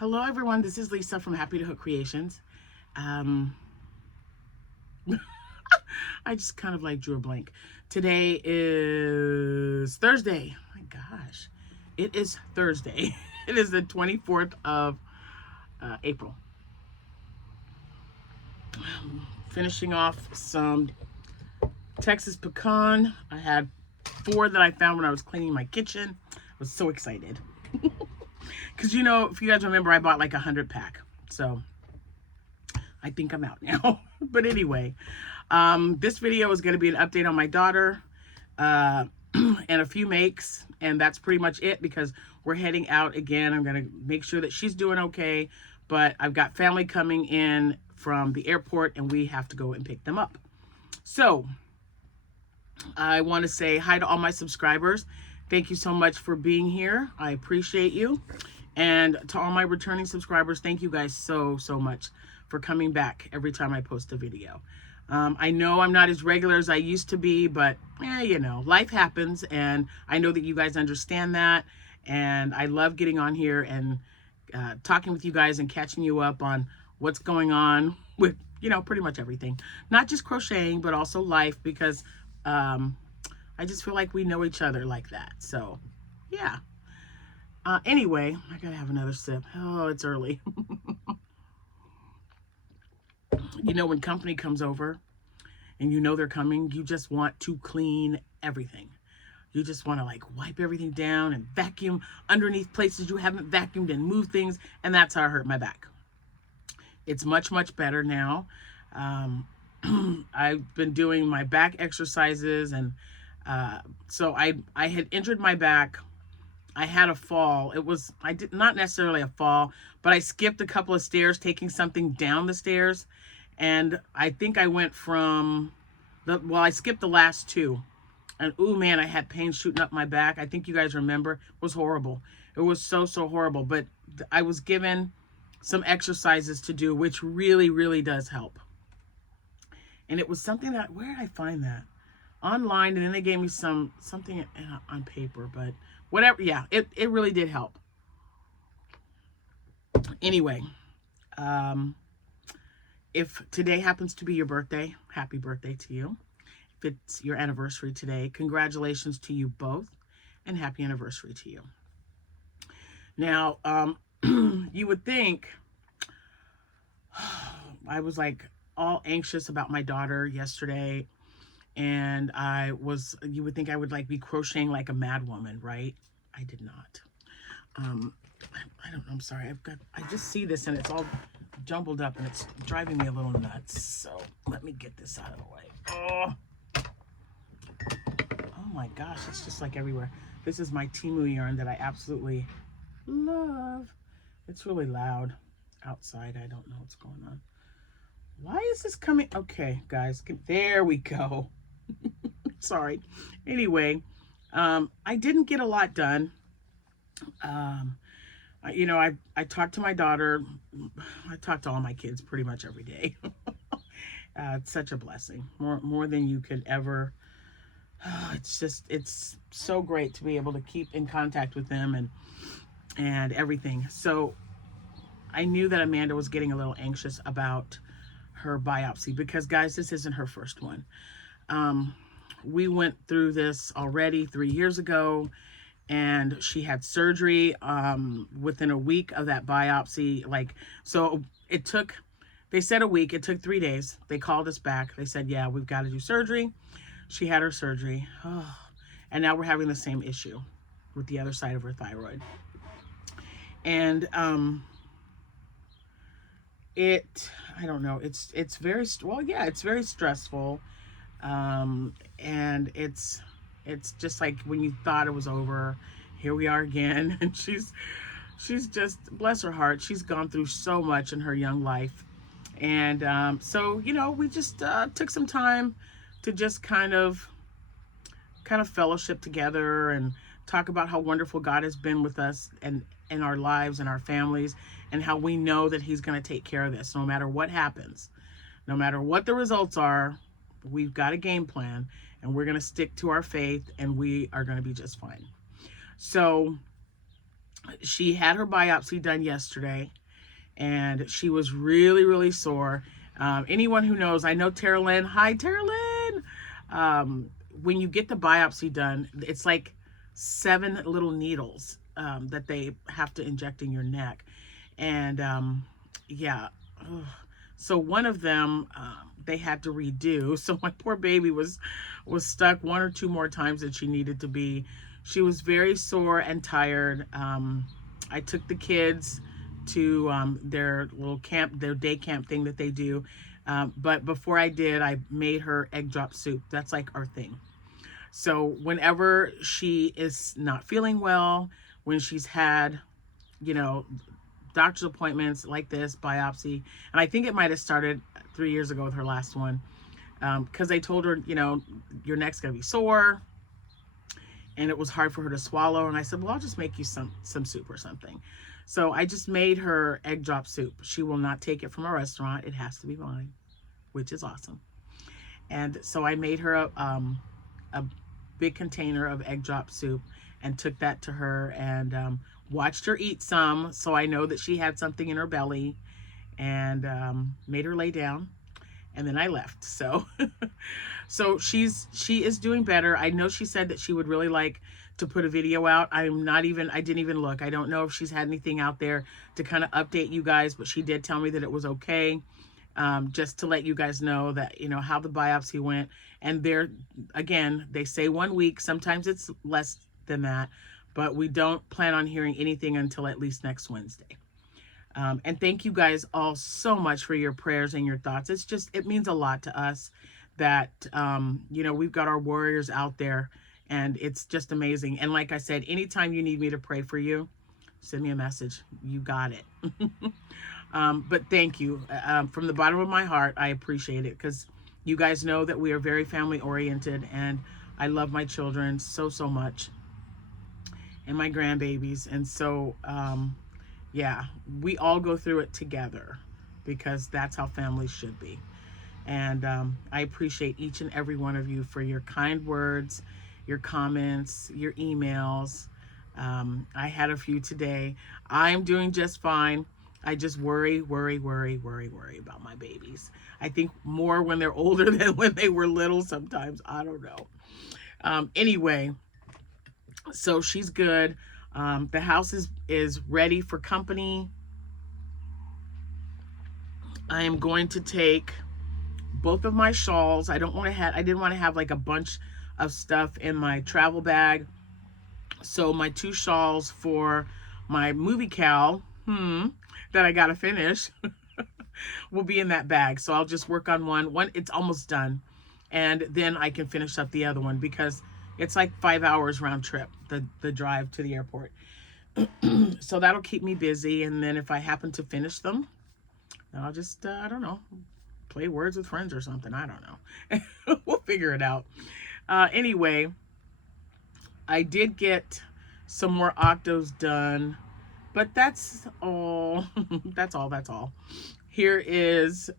Hello everyone, this is Lisa from Happytohook Creations. Um, I just kind of like drew a blank. Today is Thursday. Oh my gosh, it is Thursday. It is the 24th of April. Finishing off some Texas pecan. I had 4 that I found when I was cleaning my kitchen. I was so excited. Because, if you guys remember, I bought like 100 pack. So I think I'm out now. But anyway, this video is going to be an update on my daughter and a few makes. And that's pretty much it because we're heading out again. I'm going to make sure that she's doing okay. But I've got family coming in from the airport and we have to go and pick them up. So I want to say hi to all my subscribers. Thank you so much for being here. I appreciate you. And to all my returning subscribers, thank you guys so much for coming back every time I post a video. I know I'm not as regular as I used to be, but life happens, and I know that you guys understand that. And I love getting on here and talking with you guys and catching you up on what's going on with, pretty much everything. Not just crocheting, but also life, because I just feel like we know each other like that. So, yeah. Anyway, I gotta have another sip. Oh, it's early. When company comes over and they're coming, you just want to clean everything. You just want to like wipe everything down and vacuum underneath places you haven't vacuumed and move things. And that's how I hurt my back. It's much better now. I've been doing my back exercises, and so I had injured my back. I had a fall. I did not necessarily a fall, but I skipped a couple of stairs, taking something down the stairs. And I think I went from I skipped the last 2. And ooh, man, I had pain shooting up my back. I think you guys remember. It was horrible. It was so horrible. But I was given some exercises to do, which really does help. And it was something that, where did I find that? Online, and then they gave me something on paper, but whatever. Yeah, it really did help. Anyway, if today happens to be your birthday, happy birthday to you. If it's your anniversary today, congratulations to you both, and happy anniversary to you. Now, you would think, I was like all anxious about my daughter yesterday. And you would think I would like be crocheting like a mad woman, right? I did not. I don't know, I'm sorry. I just see this and it's all jumbled up and it's driving me a little nuts. So let me get this out of the way. Oh my gosh, it's just like everywhere. This is my Timu yarn that I absolutely love. It's really loud outside. I don't know what's going on. Why is this coming? Okay, guys, there we go. Sorry. Anyway, I didn't get a lot done. I talked to my daughter. I talk to all my kids pretty much every day. It's such a blessing, more than you could ever. It's so great to be able to keep in contact with them and everything. So I knew that Amanda was getting a little anxious about her biopsy because, guys, this isn't her first one. We went through this already 3 years ago, and she had surgery within a week of that biopsy. So they said a week. It took 3 days. They called us back. They said, yeah, we've got to do surgery. She had her surgery. Oh, and now we're having the same issue with the other side of her thyroid. And I don't know. It's very, well, yeah, it's very stressful. And it's just like when you thought it was over, here we are again. And she's just, bless her heart, she's gone through so much in her young life. And so we just took some time to just kind of fellowship together and talk about how wonderful God has been with us and in our lives and our families, and how we know that he's going to take care of this no matter what happens, no matter what the results are. We've got a game plan, and we're going to stick to our faith, and we are going to be just fine. So She had her biopsy done yesterday, and she was really, really sore. Anyone who knows, I know Tara Lynn. Hi, Tara Lynn. When you get the biopsy done, it's like 7 little needles that they have to inject in your neck. And yeah, ugh. So one of them they had to redo. So my poor baby was stuck 1 or 2 more times than she needed to be. She was very sore and tired. I took the kids to their little camp, their day camp thing that they do. But before I did, I made her egg drop soup. That's like our thing. So whenever she is not feeling well, when she's had, you know, doctor's appointments like this, biopsy, and I think it might have started 3 years ago with her last one, because I told her, you know, your neck's gonna be sore, and it was hard for her to swallow. And I said, well, I'll just make you some soup or something. So I just made her egg drop soup. She will not take it from a restaurant. It has to be mine, which is awesome. And so I made her a big container of egg drop soup and took that to her, and watched her eat some, so I know that she had something in her belly, and made her lay down, and then I left. So so she is doing better. I know she said that she would really like to put a video out. I didn't even look. I don't know if she's had anything out there to kind of update you guys, but she did tell me that it was okay. Just to let you guys know that, you know, how the biopsy went. And there, again, they say 1 week. Sometimes it's less than that, but we don't plan on hearing anything until at least next Wednesday. And thank you guys all so much for your prayers and your thoughts. It means a lot to us that, you know, we've got our warriors out there, and it's just amazing. And like I said, anytime you need me to pray for you, send me a message. You got it. But thank you. From the bottom of my heart, I appreciate it, because you guys know that we are very family oriented, and I love my children so, so much, and my grandbabies. And so, yeah, we all go through it together, because that's how families should be. And I appreciate each and every one of you for your kind words, your comments, your emails. I had a few today. I'm doing just fine. I just worry about my babies. I think more when they're older than when they were little sometimes. I don't know. Anyway, so she's good. The house is ready for company. I am going to take both of my shawls. I didn't want to have like a bunch of stuff in my travel bag. So my 2 shawls for my movie cowl, that I gotta finish, will be in that bag. So I'll just work on one. It's almost done, and then I can finish up the other one, because it's like 5 hours round trip, the drive to the airport. So that'll keep me busy. And then if I happen to finish them, I'll just I don't know, play Words with Friends or something. I don't know. We'll figure it out. Anyway, I did get some more Octos done, but that's all. That's all. Here is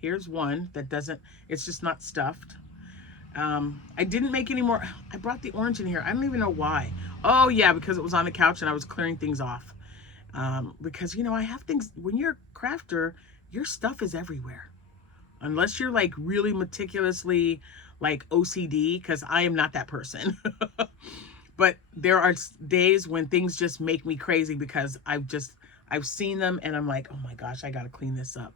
here's one that doesn't, it's just not stuffed. I didn't make any more. I brought the orange in here. I don't even know why. Oh yeah, because it was on the couch and I was clearing things off. Because, you know, I have things, when you're a crafter, your stuff is everywhere. Unless you're like really meticulously like OCD, because I am not that person. But there are days when things just make me crazy, because I've seen them and I'm like, oh my gosh, I gotta clean this up.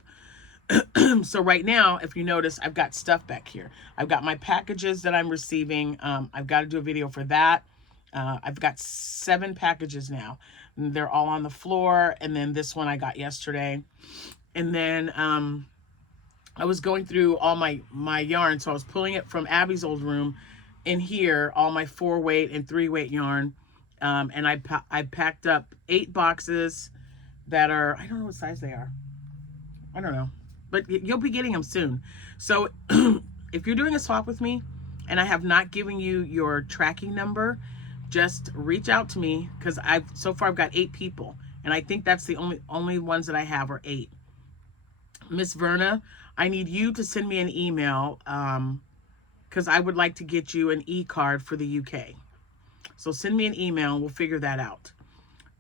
So right now, if you notice, I've got stuff back here. I've got my packages that I'm receiving. I've got to do a video for that. I've got 7 packages now. They're all on the floor. And then this one I got yesterday. And then I was going through all my yarn. So I was pulling it from Abby's old room in here, all my 4-weight and 3-weight yarn. And I packed up 8 boxes that are, I don't know what size they are. I don't know, but you'll be getting them soon. So if you're doing a swap with me and I have not given you your tracking number, just reach out to me, because so far I've got 8 people, and I think that's the only ones that I have are 8. Miss Verna, I need you to send me an email, because I would like to get you an e-card for the UK. So send me an email and we'll figure that out.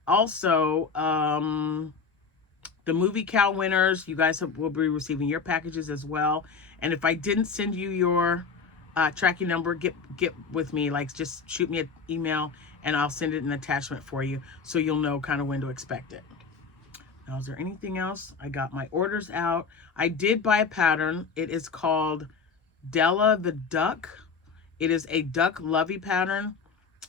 Also, the movie cow winners, you guys will be receiving your packages as well. And if I didn't send you your tracking number, get with me. Like, just shoot me an email and I'll send it an attachment for you so you'll know kind of when to expect it. Now, is there anything else? I got my orders out. I did buy a pattern. It is called Della the Duck. It is a duck lovey pattern.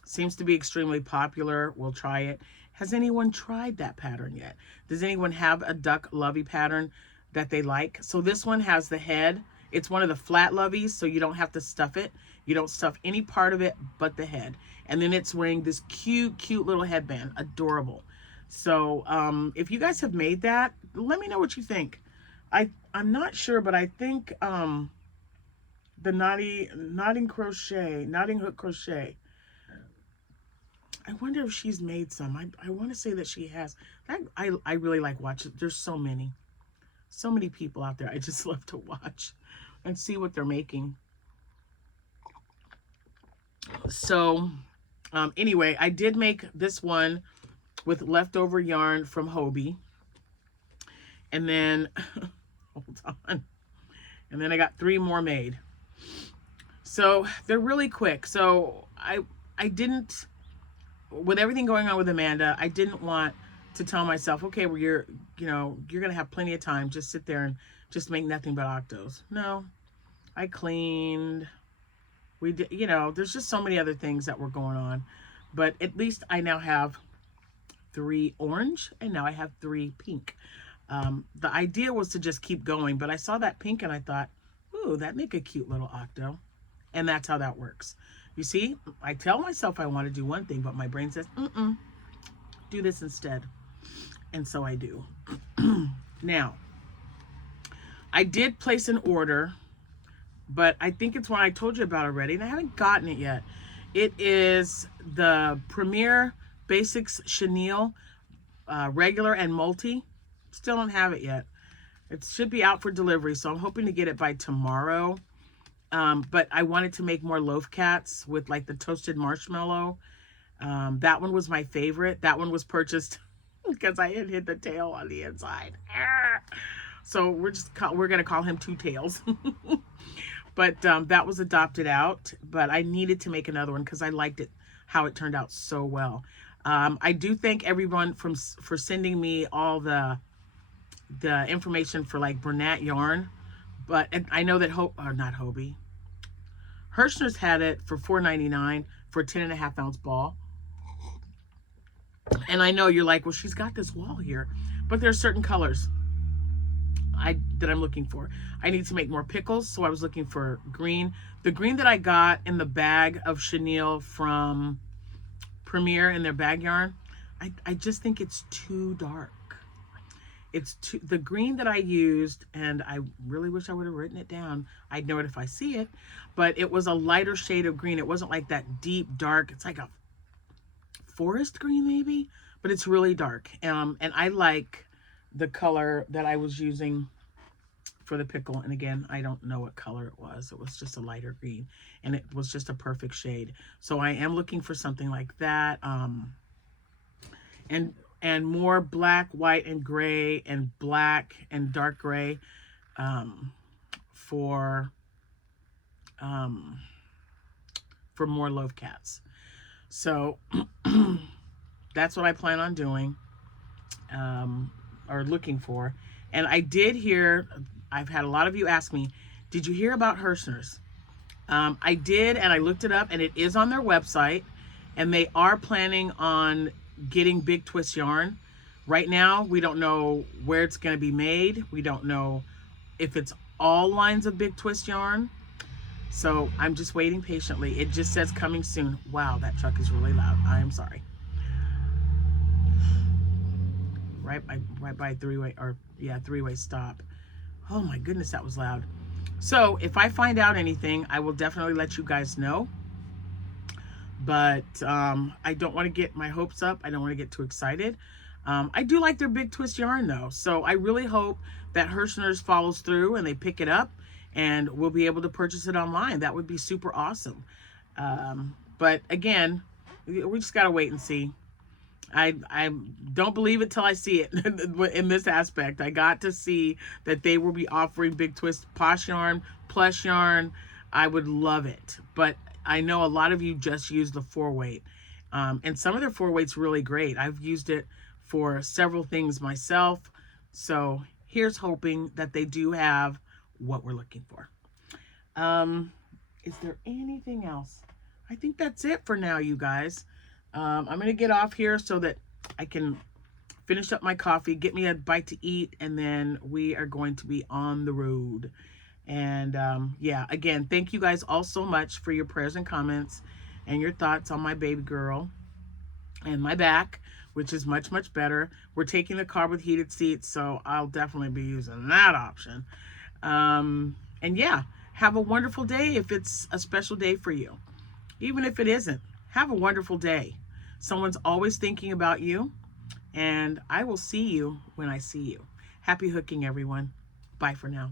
Seems to be extremely popular. We'll try it. Has anyone tried that pattern yet? Does anyone have a duck lovey pattern that they like? So this one has the head. It's one of the flat loveys, so you don't have to stuff it. You don't stuff any part of it but the head. And then it's wearing this cute, cute little headband. Adorable. So if you guys have made that, let me know what you think. I'm not sure, but I think the Nodding Hook Crochet. I wonder if she's made some. I want to say that she has. I really like watching. There's so many people out there. I just love to watch and see what they're making. So anyway, I did make this one with leftover yarn from Hobie. And then, hold on. And then I got 3 more made. So they're really quick. So I didn't, with everything going on with Amanda, I didn't want to tell myself, okay, well, you're going to have plenty of time. Just sit there and just make nothing but Octos. No, I cleaned. We did, there's just so many other things that were going on. But at least I now have 3 orange and now I have 3 pink. The idea was to just keep going, but I saw that pink and I thought, ooh, that'd make a cute little Octo. And that's how that works. You see, I tell myself I want to do one thing, but my brain says, do this instead. And so I do. Now, I did place an order, but I think it's one I told you about already, and I haven't gotten it yet. It is the Premier Basics Chenille, regular and multi. Still don't have it yet. It should be out for delivery, so I'm hoping to get it by tomorrow. But I wanted to make more loaf cats with like the toasted marshmallow. That one was my favorite. That one was purchased because I had hit the tail on the inside. So we're gonna call him Two Tails. But that was adopted out. But I needed to make another one because I liked it, how it turned out so well. I do thank everyone for sending me all the information for like Bernat yarn. But I know that not Hobie. Hirschner's had it for $4.99 for a 10.5 ounce ball. And I know you're like, well, she's got this wall here. But there are certain colors that I'm looking for. I need to make more pickles, so I was looking for green. The green that I got in the bag of chenille from Premier in their bag yarn, I just think it's too dark. The green that I used, and I really wish I would have written it down. I'd know it if I see it, but it was a lighter shade of green. It wasn't like that deep dark. It's like a forest green maybe, but it's really dark. And I like the color that I was using for the pickle. And again, I don't know what color it was. It was just a lighter green, and it was just a perfect shade. So I am looking for something like that. And more black, white, and gray, and black and dark gray for more loaf cats. So that's what I plan on doing, or looking for. And I did hear, I've had a lot of you ask me, did you hear about Hirschner's? I did, and I looked it up, and it is on their website, and they are planning on getting Big Twist yarn. Right now, we don't know where it's going to be made. We don't know if it's all lines of Big Twist yarn. So I'm just waiting patiently. It just says coming soon. Wow, that truck is really loud. I am sorry. Right by three-way stop. Oh my goodness, that was loud. So if I find out anything, I will definitely let you guys know. But I don't want to get my hopes up. I don't want to get too excited. I do like their Big Twist yarn though. So I really hope that Hirschner's follows through and they pick it up and we'll be able to purchase it online. That would be super awesome. But again, we just gotta wait and see. I don't believe it till I see it in this aspect. I got to see that they will be offering Big Twist Posh Yarn, Plush Yarn. I would love it. But I know a lot of you just use the 4-weight. And some of their 4-weight's really great. I've used it for several things myself. So here's hoping that they do have what we're looking for. Is there anything else? I think that's it for now, you guys. I'm going to get off here so that I can finish up my coffee, get me a bite to eat, and then we are going to be on the road. And yeah, again, thank you guys all so much for your prayers and comments and your thoughts on my baby girl and my back, which is much, much better. We're taking the car with heated seats, so I'll definitely be using that option. And yeah, have a wonderful day if it's a special day for you. Even if it isn't, have a wonderful day. Someone's always thinking about you, and I will see you when I see you. Happy hooking, everyone. Bye for now.